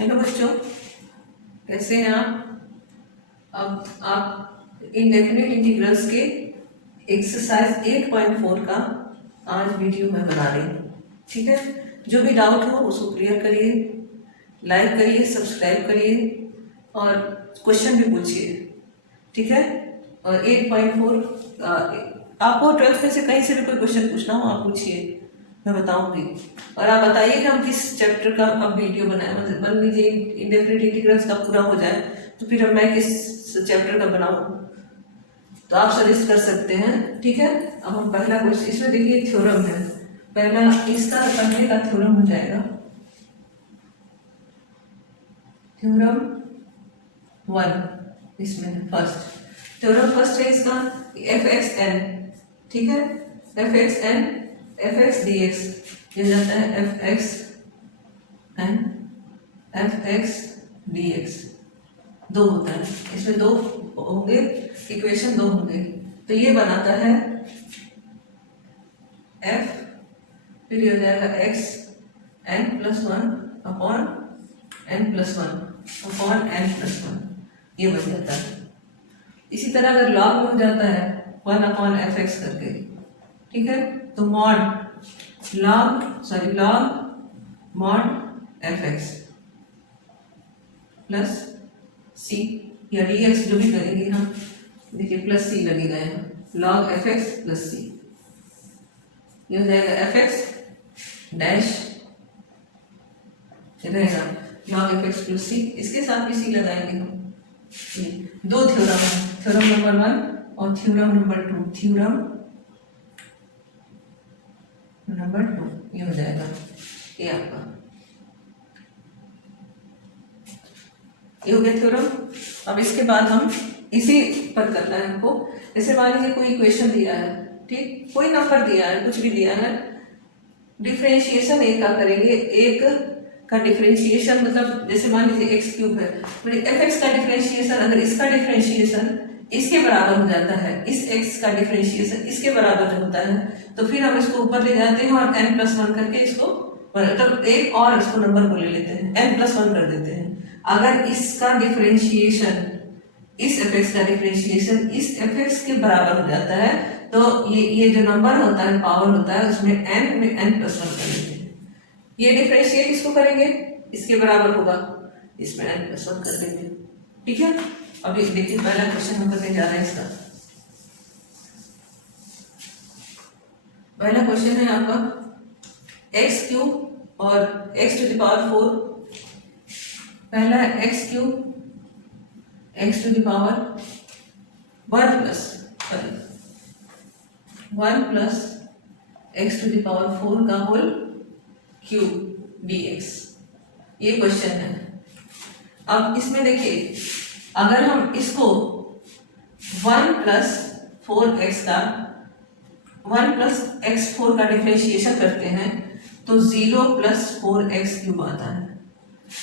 Hello बच्चों, कैसे हैं आप? अब आप इंडेफिनिट इंटीग्रल्स के एक्सरसाइज 8.4 का आज वीडियो मैं बना रही हूँ। ठीक है, जो भी डाउट हो उसको क्लियर करिए, लाइक करिए, सब्सक्राइब करिए और क्वेश्चन भी पूछिए। ठीक है, और 8.4 आपको 12th में से कहीं से भी कोई क्वेश्चन पूछना हो आप पूछिए, मैं बताऊंगी। और आप बताइए कि हम किस चैप्टर का अब वीडियो बनाए। मतलब मान लीजिए इंडेफिनिट इंटीग्रल्स का पूरा हो जाए तो फिर अब मैं किस चैप्टर का बनाऊं, तो आप सजेस्ट कर सकते हैं। ठीक है, अब हम पहला क्वेश्चन, इसमें देखिए थ्योरम है। पहला इसका पढ़ने का थ्योरम हो जाएगा थ्योरम 1। इसमें फर्स्ट थ्योरम फर्स्ट है इसका एफ एक्स एन। ठीक है, f x n f x d x ये जाता है f x n f x d x. दो होता है, इसमें दो होंगे, इक्वेशन दो होंगे, तो ये बनाता है एफ, फिर ये हो जाएगा x n plus one upon n plus one upon n plus one, ये बन जाता है। इसी तरह अगर लॉग में हो जाता है 1 अपॉन एफ एक्स करके, ठीक है, तो log mod F X plus C या डी एक्स, जो भी करेंगे हम, देखिए प्लस सी लगेगा यहाँ, लॉग एफ एक्स प्लस सी, ये हो जाएगा एफ एक्स डैश रहेगा लॉग एफ एक्स प्लस सी, इसके साथ भी सी लगाएंगे हम। दो थ्योरम है, थ्योरम नंबर 1 और थ्योरम नंबर 2। थ्योरम नंबर 2 ये हो जाएगा, ये आपका ये हो गया थ्योरम। अब इसके बाद हम इसी पर करना है हमको। जैसे मान लीजिए कोई इक्वेशन दिया है, ठीक, कोई नंबर दिया है, कुछ भी दिया है, डिफरेंशिएशन एक का करेंगे। एक का डिफरेंशिएशन मतलब जैसे मान लीजिए एक्स क्यूब है, तो एफ एक्स का डिफरेंशिएशन अगर इसका डिफरेंशिएशन इसके बराबर हो जाता है, इस एक्स का डिफरेंशिएशन इसके बराबर जो होता है, तो फिर हम इसको ऊपर ले जाते हैं और n प्लस वन करके इसको मतलब एक और इसको नंबर को ले लेते हैं, n प्लस वन कर देते हैं। अगर इसका डिफरेंशिएशन इस एफ एक्स का डिफरेंशिएशन इस एफ एक्स के बराबर हो जाता है, तो ये जो नंबर होता है, पावर होता है, उसमें n में n प्लस वन कर देते हैं। ये डिफरेंशिएट इसको करेंगे, इसके बराबर होगा, इसमें n प्लस वन कर देंगे। ठीक है, अभी देखिए पहला क्वेश्चन हम करने जा रहे हैं। इसका पहला क्वेश्चन है आपका एक्स क्यूब और एक्स टू द पावर 4। पहला है x cube x to the power 1 plus x to the power 4 का होल क्यूब dx, ये क्वेश्चन है। अब इसमें देखिए अगर हम इसको 1 प्लस 4x का 1 प्लस x4 का डिफरेंशिएशन करते हैं तो 0 प्लस 4x क्यूब आता है।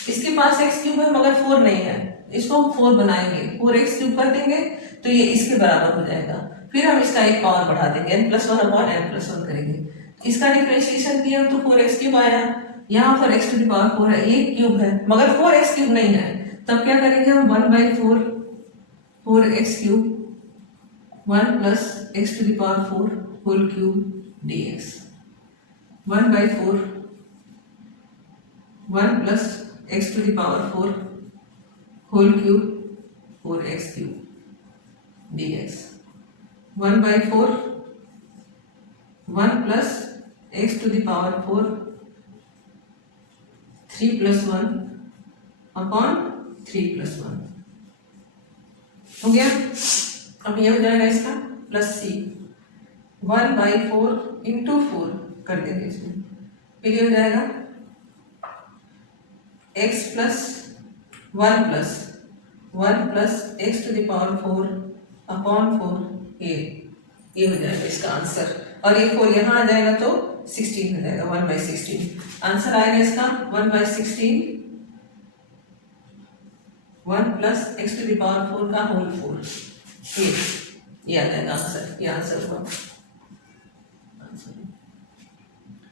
इसके पास x क्यूब है मगर 4 नहीं है, इसको हम 4 बनाएंगे, 4x क्यूब कर देंगे तो ये इसके बराबर हो जाएगा। फिर हम इसका एक पावर बढ़ा देंगे, n plus one upon n plus one करेंगे। इसका डिफरेंशिएशन किया तो 4x क्यूब आया, यहाँ पर x टू द पावर 4 है, ये क्यूब है मगर 4x क्यूब नहीं है, तब क्या करेंगे हम 1/4 4x cube 1 plus x to the power 4 whole cube dx, 1/4 1 plus x to the power 4 whole cube 4x cube dx, 1/4 1 plus x to the power 4 3 plus 1 upon 3 plus 1 हो गया। अब ये हो जाएगा इसका प्लस सी, 1/4 इंटू 4 कर देंगे इसमें, फिर ये हो जाएगा x plus 1 plus x to the power 4 upon 4, ये हो जाएगा इसका आंसर। और ये 4 यहाँ आ जाएगा तो 16 हो जाएगा, 1/16 आंसर आएगा इसका। 1/16 1 plus x to the power 4 का होल 4, ये आ जाएगा आंसर। ये आंसर हुआ।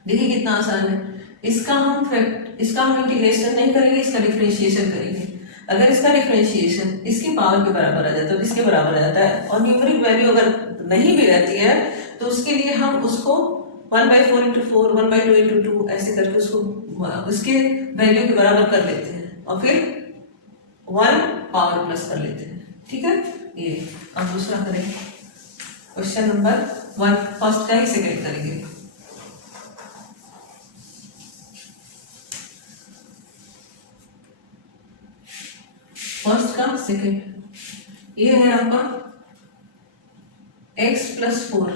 देखिए कितना आसान है, इसका हम इंटीग्रेशन नहीं करेंगे, इसका डिफरेंशिएशन करेंगे। अगर इसका डिफरेंशिएशन इसकी पावर के बराबर आ जाता है तो किसके बराबर आ जाता है, और न्यूमेरिक वैल्यू अगर नहीं भी रहती है तो उसके लिए हम उसको 1/4 इंटू 4, 1/2 इंटू 2 ऐसे करके उसको उसके वैल्यू के बराबर कर लेते हैं और फिर 1 पावर प्लस कर लेते हैं। ठीक है, ये अब दूसरा करेंगे, क्वेश्चन नंबर 1 फर्स्ट का ही सेकेंड करेंगे। फर्स्ट का सेकेंड, ये है आपका x plus 4,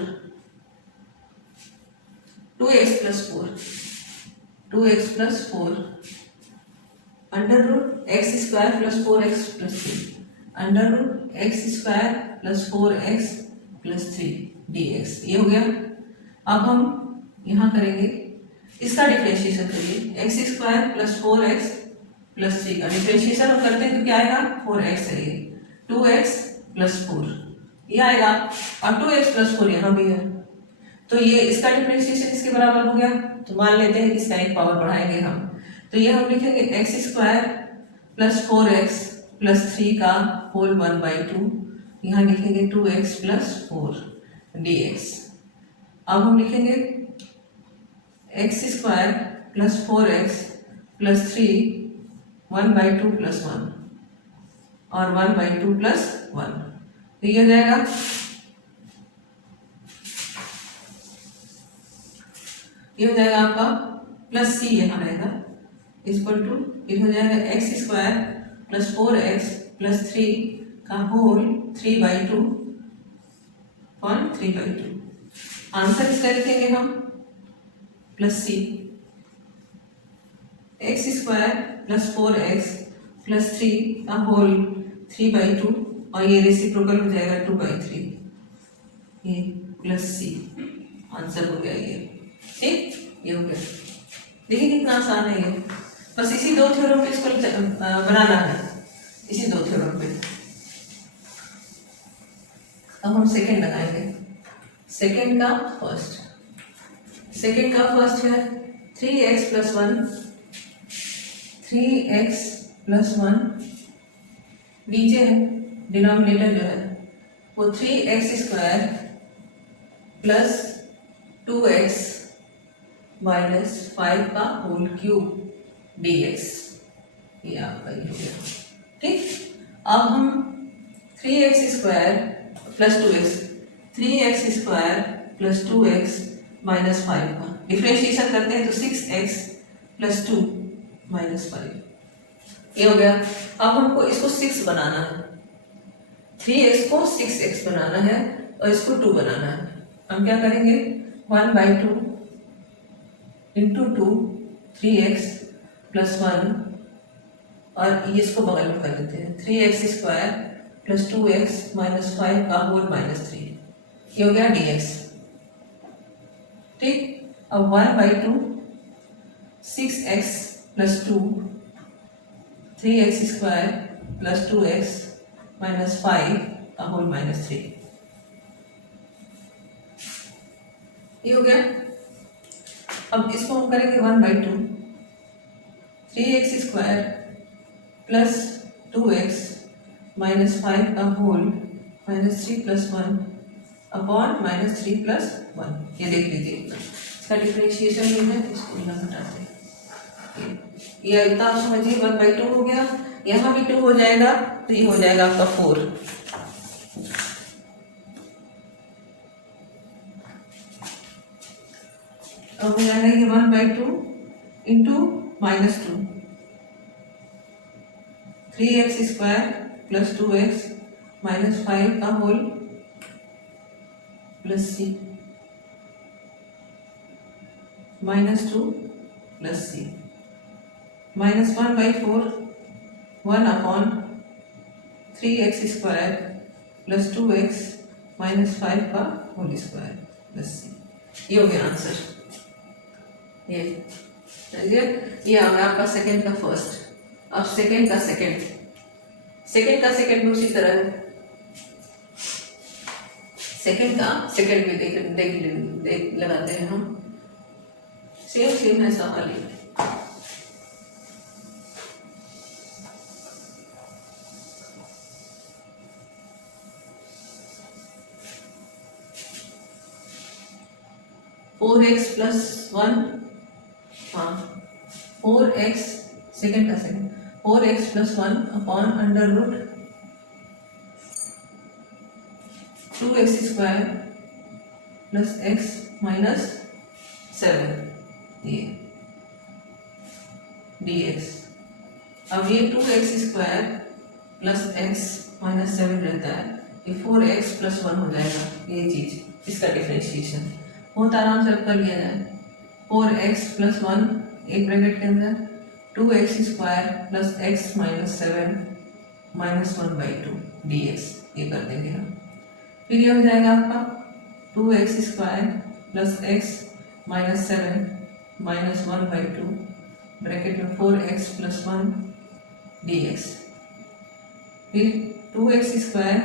2x plus 4, 2x plus 4 under root x square plus 4x plus 3 under root x square plus 4x plus 3 dx। ये हो गया। अब हम यहाँ करेंगे, इसका डिफरेंशिएशन करिए, x square plus 4x plus 3 का डिफरेंशिएशन हम करते हैं तो क्या आएगा, 4x है, ये 2x प्लस 4 ये आएगा, और 2x प्लस 4 यहाँ भी है, तो ये इसका डिफरेंशिएशन इसके बराबर हो गया। तो मान लेते हैं कि इसका एक पावर बढ़ाएंगे हम, तो ये हम लिखेंगे x square plus 4x plus 3 का होल 1/2, यहाँ लिखेंगे 2x प्लस 4 dx। अब हम लिखेंगे x square plus 4x plus 3 1/2 plus 1 और 1/2 प्लस 1, तो ये हो जाएगा, ये हो जाएगा आपका प्लस c यहाँ रहेगा इक्वल टू, ये हो जाएगा x square plus 4x plus 3 का होल 3/2 और 3/2। आंसर इसका लिखेंगे हम plus c, x square plus 4x plus 3 का होल 3/2 और ये रेसिप्रोकल हो जाएगा 2/3, ये प्लस c आंसर हो गया ये। ठीक, ये हो गया। देखिए कितना आसान है ये, बस इसी दो थ्योरम पे इसको बनाना है, इसी दो थ्योरम पे। अब हम सेकंड लगाएंगे, सेकंड का फर्स्ट है 3x प्लस 1, 3x प्लस 1 नीचे है, डिनोमिनेटर जो है वो 3x square plus 2x minus 5 का होल क्यूब dx, ये आपका ये हो गया। ठीक, अब हम 3x square plus 2x, 3x square plus 2x minus 5 का डिफरेंशिएशन करते हैं तो 6x प्लस 2 माइनस 5, ये हो गया। अब हमको इसको 6 बनाना है, 3x को 6x बनाना है और इसको 2 बनाना है। हम क्या करेंगे, 1/2 इंटू 2 3x प्लस 1 और ये इसको बगल में कर लेते हैं, 3x square plus 2x minus 5 का होल माइनस 3, ये हो गया dx। ठीक, अब 1/2 6x plus 2 3x square plus 2x minus 5 का होल माइनस 3, ये हो गया। अब इसको हम करेंगे 1/2 3x square plus 2x minus 5 का whole minus 3 plus 1 upon minus 3 plus 1, ये देख लीजिए इसका डिफरेंशिएशन ये है, इसको यहाँ हटाते हैं, ये इतना आप समझिए 1/2 हो गया, यहाँ भी 2 हो जाएगा तो ये हो जाएगा आपका 4। अब हो जाएगा ये 1/2 into minus 2 3x square plus 2x minus 5 का whole plus c minus 2 plus c minus 1/4 1 upon 3x square plus 2x minus 5 का होल स्क्वायर प्लस c, ये हो गया आंसर। ये चलिए, ये आ गया आपका सेकंड का फर्स्ट। अब सेकंड का सेकंड भी उसी तरह है, सेकंड का सेकंड भी देख लगाते हैं हम, सेम है सवाल। 4x प्लस 1, हाँ 4x सेकेंड का second 4x plus 1 upon under root 2x square plus x minus 7 ये dx। अब ये 2x square plus x minus 7 रहता है, ये 4x प्लस 1 हो जाएगा ये चीज, इसका डिफ्रेंशिएशन बहुत आराम से कर लिया जाए। 4x प्लस 1 एक ब्रैकेट के अंदर 2x square plus x minus 7 minus 1/2 dx, ये कर देंगे हम। फिर ये हो जाएगा आपका 2x square plus x minus 7 minus 1/2 bracket में 4x प्लस 1 dx। फिर 2x square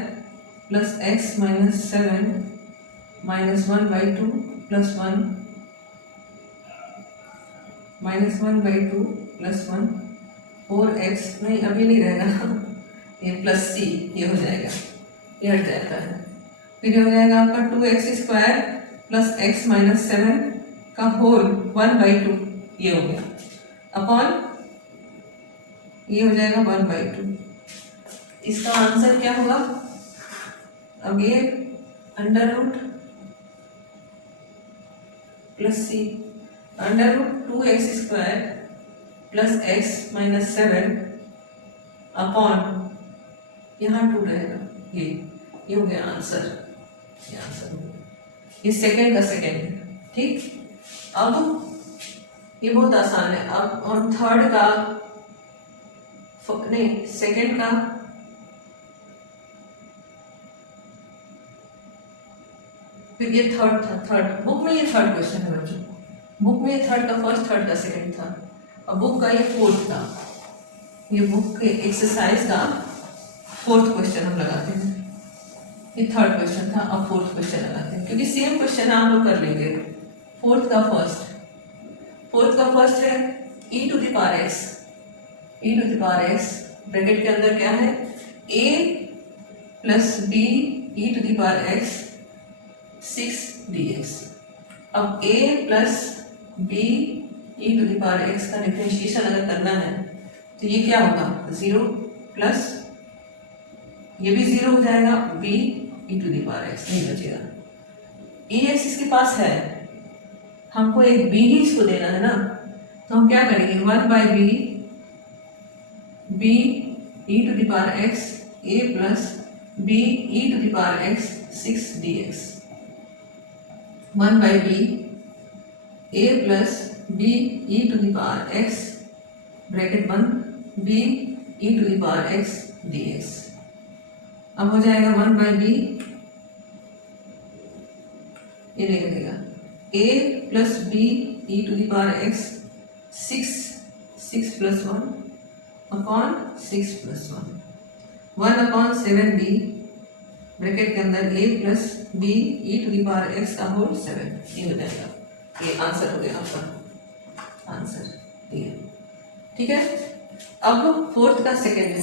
plus x minus 7 minus 1/2 plus 1 minus 1/2 plus 1 4x नहीं अभी नहीं रहेगा ये प्लस c ये हो जाएगा, ये हट जाता है। फिर ये हो जाएगा आपका 2x square plus x minus 7 का होल 1/2 ये हो गया अपॉन ये हो जाएगा 1/2। इसका आंसर क्या होगा? अब ये under root plus C under root 2x square plus x minus 7 upon यहाँ 2 रहेगा, ये हो गया आंसर, ये आंसर हो गया। ये सेकेंड का सेकेंड है, ठीक। अब ये बहुत आसान है। अब और थर्ड का नहीं सेकेंड का फिर ये थर्ड था, थर्ड बुक में ये थर्ड क्वेश्चन है बच्चों, बुक में ये थर्ड का फर्स्ट, थर्ड का सेकेंड था, और बुक का ये फोर्थ था। ये बुक के एक्सरसाइज का फोर्थ क्वेश्चन हम लगाते हैं, ये थर्ड क्वेश्चन था, अब फोर्थ क्वेश्चन लगाते हैं क्योंकि सेम क्वेश्चन हम लोग कर लेंगे। फोर्थ का फर्स्ट है e to the power x bracket के अंदर क्या है a plus b e to the power x 6 dx। अब a plus b e to the power x का डिफरेंशिएशन अगर करना है तो ये क्या होगा 0 प्लस ये भी 0 हो जाएगा, b e to the power x नहीं बचेगा। ex इसके पास है, हमको एक b ही इसको देना है ना, तो हम क्या करेंगे 1/b b e to the power x a plus b e to the power x 6 dx 1/b a plus b e to the power x bracket 1 b e to the power x dx। अब हो जाएगा 1/b ये नहीं लगेगा a plus b e to the power x 6 plus 1 upon 6 plus 1 upon 7b bracket के अंदर a plus b e to the power x का whole 7 ये हो जाएगा, ये आंसर हो गया आपका, आंसर ये ठीक है। अब फोर्थ का सेकेंड है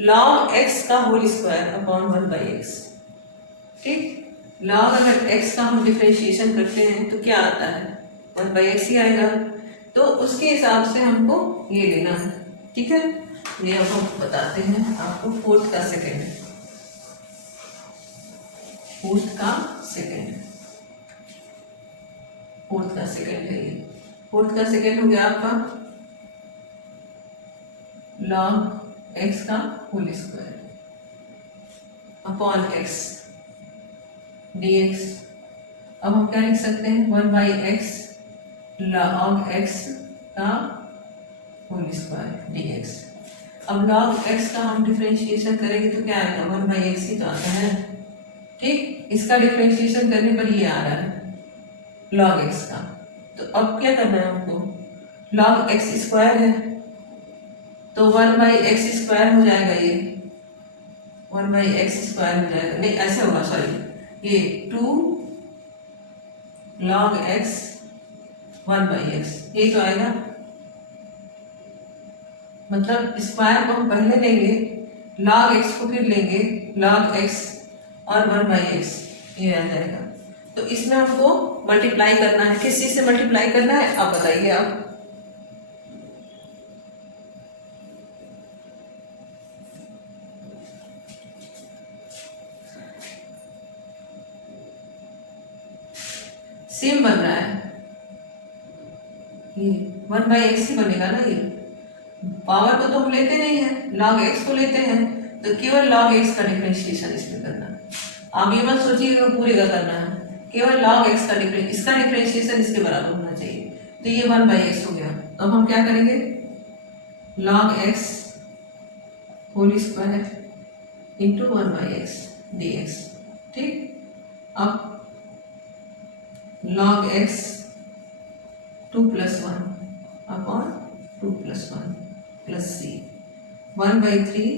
log x का होल स्क्वायर अपॉन 1/x, ठीक। log अगर x का हम डिफरेंशिएशन करते हैं तो क्या आता है 1/x ही आएगा, तो उसके हिसाब से हमको ये लेना है, ठीक है। ये अब हम बताते हैं आपको फोर्थ का सेकेंड है ये फोर्थ का सेकेंड हो गया आपका log x का whole square upon x dx। अब हम क्या लिख सकते हैं 1/x log x का होल स्क्वायर dx। अब log x का हम डिफरेंशिएशन करेंगे तो क्या आएगा 1/x ही तो आता है, ठीक। इसका डिफरेंशिएशन करने पर ये आ रहा है log x का, तो अब क्या करना है हमको log x स्क्वायर है तो 1/x स्क्वायर हो जाएगा, ये 1/x स्क्वायर हो जाएगा, नहीं ऐसे होगा सॉरी, ये 2 log x 1/x ये तो आएगा, मतलब स्क्वायर को हम पहले लेंगे log x को फिर लेंगे log x और 1/x ये आ जाएगा। तो इसमें हमको मल्टीप्लाई करना है, किस चीज से मल्टीप्लाई करना है अब बताइए आप। सेम बन रहा है, ये 1/x ही बनेगा ना। ये पावर को तो हम लेते नहीं है, log x को लेते हैं, तो केवल log x का डिफरेंशिएशन इसमें करना है। आप ये मत सोचिए कि पूरे का करना है, केवल log x का इसका डिफरेंशिएशन इसके बराबर होना चाहिए। तो ये 1/x हो गया। तो अब हम क्या करेंगे, log x whole square into 1/x dx। ठीक, अब log x 2 + 1 upon 2 + 1 plus c 1/3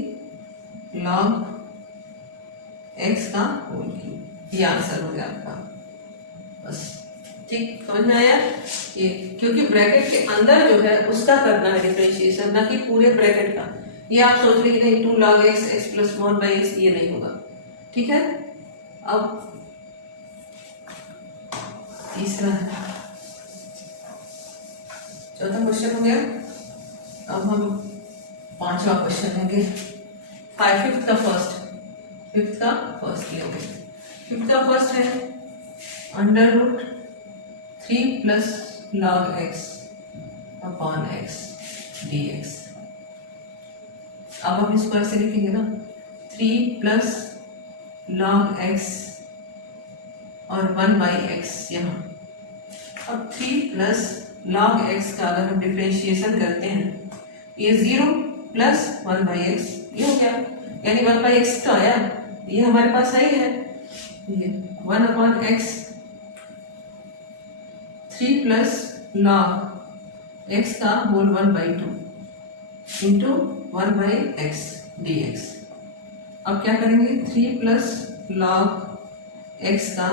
log x का होल क्यूब। ये आंसर हो गया आपका, बस। ठीक, समझ में आया ये, क्योंकि ब्रैकेट के अंदर जो है उसका करना है डिफरेंशिएशन, ना कि पूरे ब्रैकेट का। ये आप सोच रहे कि नहीं 2 log x x + 1/x, ये नहीं होगा। ठीक है, अब तीसरा है, चौथा क्वेश्चन हो गया। अब हम पांचवा क्वेश्चन लेंगे, फिफ्थ का फर्स्ट लेंगे। फिफ्थ का फर्स्ट है √3 + log x upon x dx। अब हम इसको ऐसे लिखेंगे ना, 3 + log x और 1/x यहाँ। अब 3 + log x का अगर हम डिफरेंशिएशन करते हैं, ये 0 + 1/x, ये हो गया, यानी 1/x तो आया, ये हमारे पास आई है, ये 1/x 3 + log x का होल 1/2 इंटू 1/x dx। अब क्या करेंगे, 3 + log x का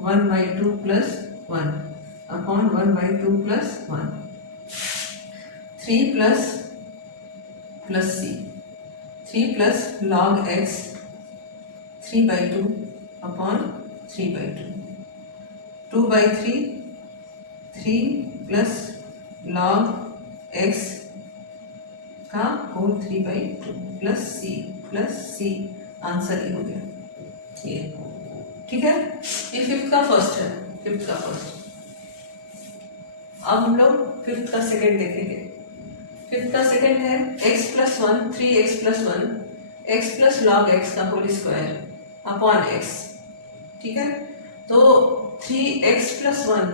1/2 + 1 upon 1/2 + 1, 3 + c 3 + log x 3/2 upon 3/2, 2/3 3 + log x का होल 3/2 प्लस c आंसर ये हो गया ये। ठीक है, ये फिफ्थ का फर्स्ट। अब हम लोग फिफ्थ का सेकंड देखेंगे। फिफ्थ का सेकंड है x + 1 3x + 1 x + log x का होल स्क्वायर अपॉन x। ठीक है, तो 3x + 1,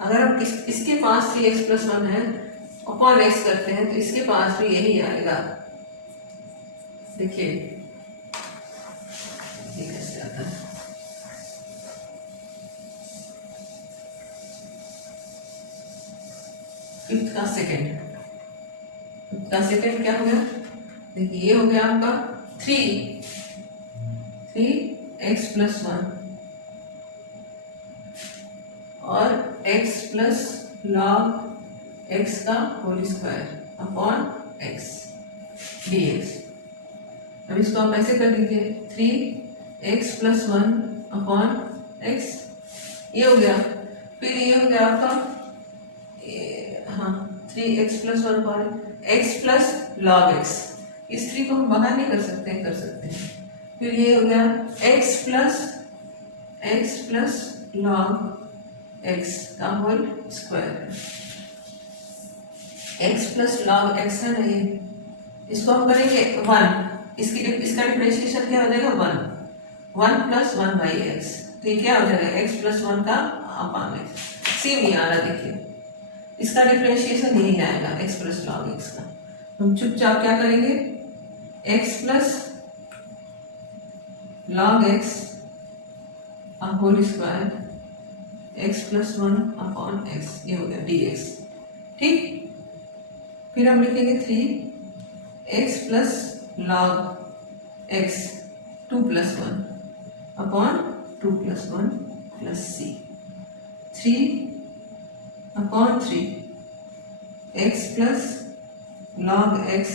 अगर हम इसके पास 3x + 1 है अपॉन x करते हैं, तो इसके पास भी यही आएगा। देखिए ये कैसे आता है, फिफ्थ का सेकंड क्या हो गया, देखिए ये हो गया आपका 3x + 1 और x + log x का whole square upon x dx। अब इसको आप ऐसे कर दीजिए, 3x + 1 अपॉन x, ये हो गया। फिर ये हो गया आपका, हाँ 3x + 1 upon x + log x, इस 3 को हम बाहर नहीं कर सकते हैं, कर सकते हैं। फिर ये हो गया x + log x का whole square, x + log x है ना ये, इसको हम करेंगे 1, इसका डिफरेंशिएशन क्या हो जाएगा 1 + 1/x, तो ये क्या हो जाएगा x + 1 का अपॉन x। सेम ये आ रहा, देखिए इसका डिफरेंशिएशन यही आएगा x + log x का। हम चुपचाप क्या करेंगे, x + log x whole square x + 1 upon x, ये हो गया dx। ठीक, फिर हम लिखेंगे 3x + log x 2 + 1 upon 2 + 1 plus c, 3/3 x + log x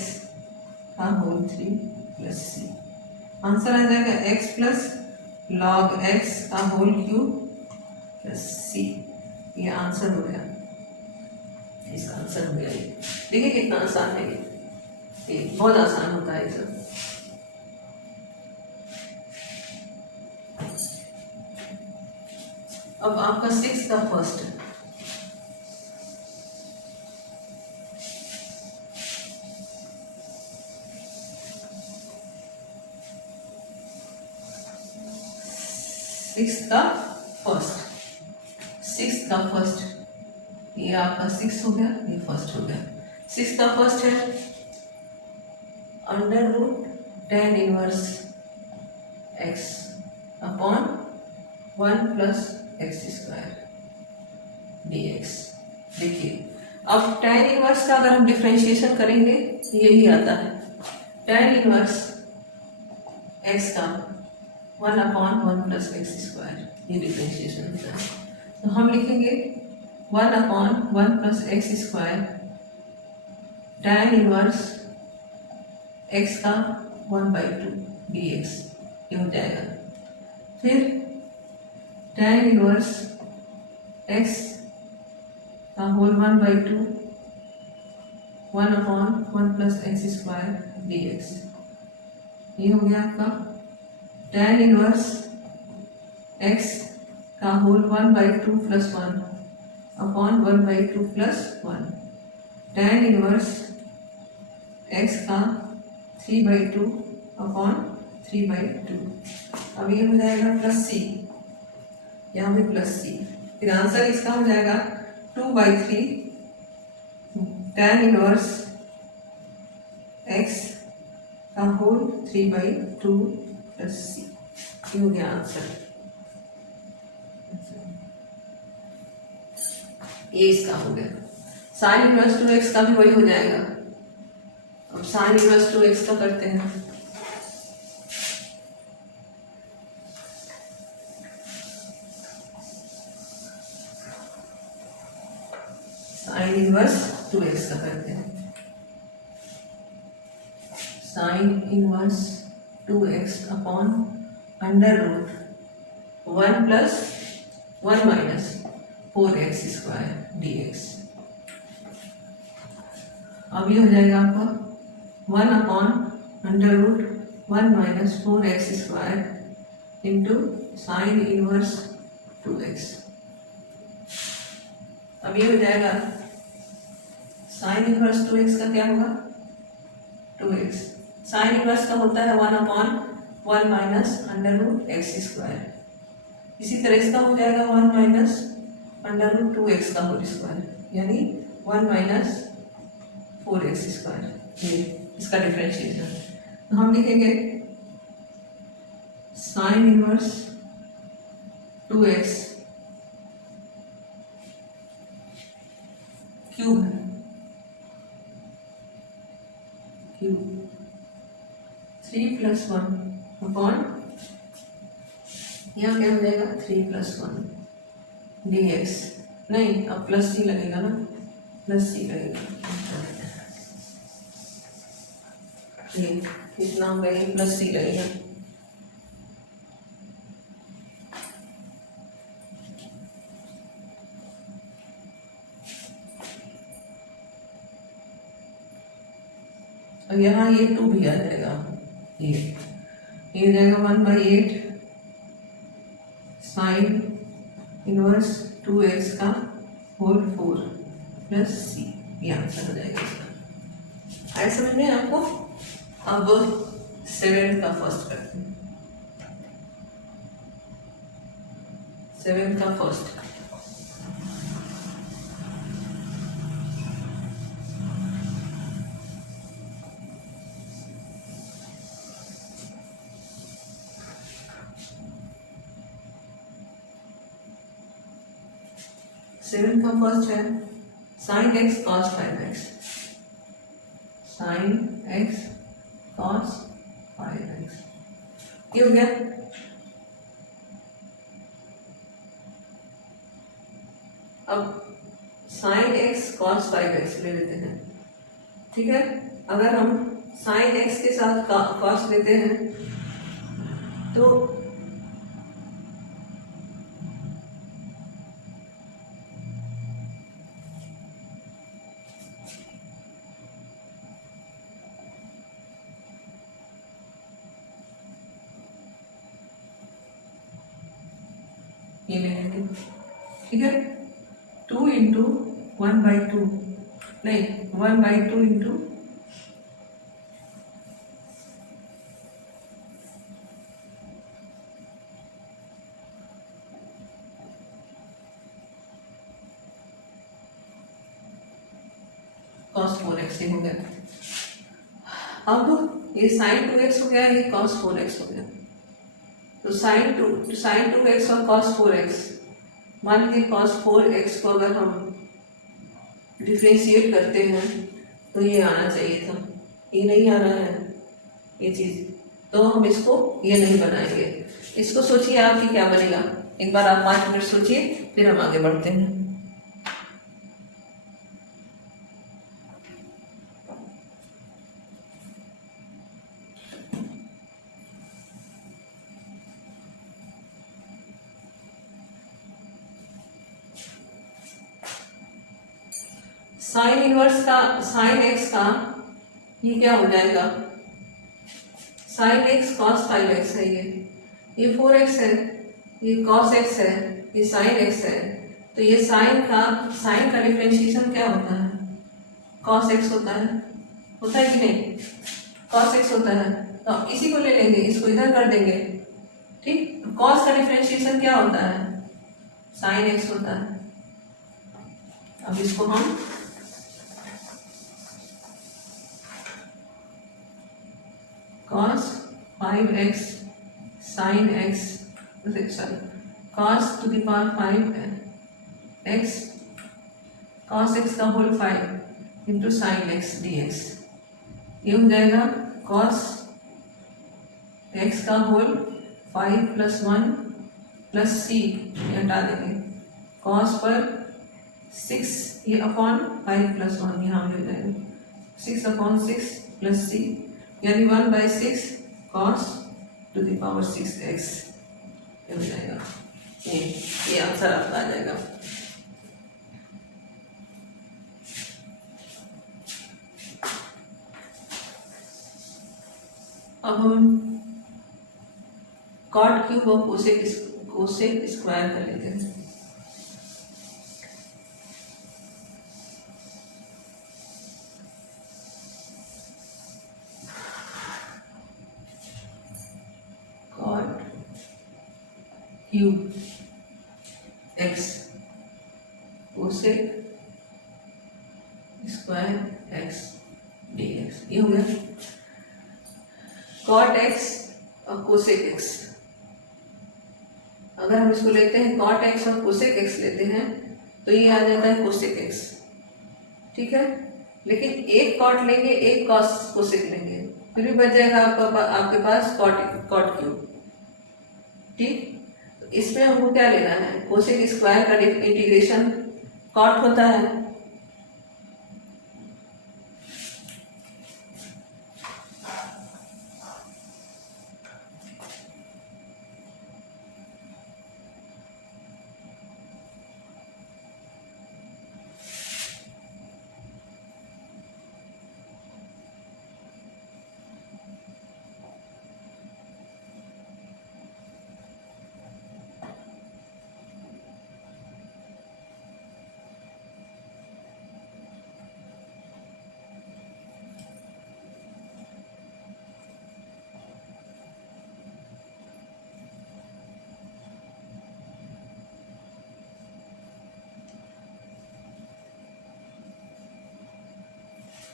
का होल 3 प्लस c। आंसर आ जाएगा x + log x का होल क्यूब प्लस c। ये आंसर हो गया, इसका आंसर हो गया ये। देखिए कितना आसान है ये बहुत आसान होता है ये सब। अब आपका 6 का फर्स्ट है। सिक्स का फर्स्ट, ये आपका 6 हो गया, ये फर्स्ट हो गया। 6 का फर्स्ट है under root tan inverse x upon 1 plus x square dx। देखिए अब tan इनवर्स का अगर हम डिफ्रेंशिएशन करेंगे यही आता है, tan इनवर्स x का 1 अपॉन 1 प्लस एक्स स्क्वायर, ये डिफ्रेंशिएशन होता है। तो हम लिखेंगे 1 upon 1 plus x square tan inverse x का 1/2 dx, ये हो जाएगा। फिर tan इनवर्स x का whole 1/2 1 upon 1 plus x square dx, ये हो गया आपका tan इनवर्स x का whole 1/2 plus 1 upon 1/2 plus 1, tan inverse x का 3/2 अपॉन 3/2। अब ये हो जाएगा प्लस c, यहाँ भी प्लस c। फिर आंसर इसका हो जाएगा 2/3 tan इनवर्स x का होल 3/2 प्लस c, ये हो गया आंसर। ये इसका हो गया। साइन इनवर्स 2x का भी वही हो जाएगा। अब साइन इनवर्स 2x का करते हैं। साइन इनवर्स 2x का करते हैं। Sine inverse 2x upon under root 1 plus 1 minus 4x square dx। अब ये हो जाएगा आपका 1 upon under root 1 minus 4x square into sine inverse 2x। अब ये हो जाएगा साइन इनवर्स 2x का क्या होगा 2x। साइन इनवर्स का होता है 1 upon 1 minus under root x square. इसी तरह इसका हो जाएगा 1 माइनस अंडर रूट 2x का होल स्क्वायर, यानी 1 माइनस 4x स्क्वायर, ये इसका डिफरेंशिएशन। तो हम लिखेंगे साइन इनवर्स 2x क्यूब है, क्यूब 3 प्लस 1 अपॉन, यहाँ क्या हो जाएगा 3 प्लस 1 dx। नहीं, अब प्लस सी लगेगा ना, प्लस सी लगेगा। ये कितना हो गया, प्लस सी लगेगा। और यहाँ ये 2 भी आ जाएगा, ये जाएगा 1/8 साइन इनवर्स 2x का होल 4 प्लस c, ये आंसर हो जाएगा इसका। आए समझ में आपको? अब 7 का फर्स्ट करते हैं। 7 का फर्स्ट, सेवन का फर्स्ट है sine x cos 5x, sine x cos 5x, ये हो गया। अब साइन एक्स कॉस 5x ले लेते हैं, ठीक है। अगर हम साइन एक्स के साथ कॉस लेते हैं तो ये ले लेंगे, ठीक है। 2 इंटू 1/2 नहीं 1/2 इंटू cos 4x हो गया। अब ये sin 2x हो गया, ये cos 4x हो गया। तो sin 2x और cos 4x, मान लीजिए cos 4x को अगर हम डिफ्रेंशिएट करते हैं तो ये आना चाहिए था, ये नहीं आ रहा है ये चीज, तो हम इसको ये नहीं बनाएंगे। इसको सोचिए आप कि क्या बनेगा, एक बार आप 5 मिनट सोचिए, फिर हम आगे बढ़ते हैं। साइन इनवर्स का साइन एक्स का ये क्या हो जाएगा, साइन एक्स कॉस 5x है, ये 4x है, ये cos x है, ये sin x है। तो ये साइन का डिफरेंशिएशन क्या होता है, cos x होता है कि नहीं, cos x होता है। तो इसी को ले लेंगे, इसको इधर कर देंगे, ठीक। cos का डिफरेंशिएशन क्या होता है, sin x होता है। अब इसको हम cos 5x sin x, sorry, cos to the power 5x cos x का whole 5 into sine x dx, ये हो जाएगा cos x का होल 5 प्लस 1 प्लस c, ये हटा देंगे, cos पर 6 ये अपॉन 5 प्लस 1 यहाँ भी हो जाएगा 6/6 प्लस c, यानी 1/6 cos to the power 6x, ये हो जाएगा, ये आंसर आपका आ जाएगा। अब हम cot क्यूब और कोसेक स्क्वायर कर लेते हैं। Cube x cosec square x dx, ये हो गया cot x और कोसेक x। अगर हम इसको लेते हैं cot x और कोसेक x लेते हैं तो ये आ जाता है कोसेक x, ठीक है। लेकिन एक cot लेंगे, एक कोसेक लेंगे, फिर भी बच जाएगा आपके पास cot क्यूब, ठीक। इसमें हमको क्या लेना है, कोसेक स्क्वायर का इंटीग्रेशन कॉट होता है,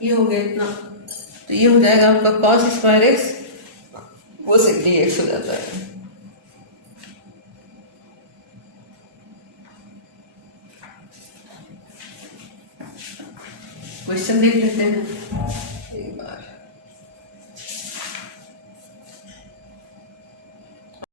ये हो गया इतना। तो ये हो जाएगा आपका cos square x cosec dx हो जाता है। क्वेश्चन देख लेते हैं।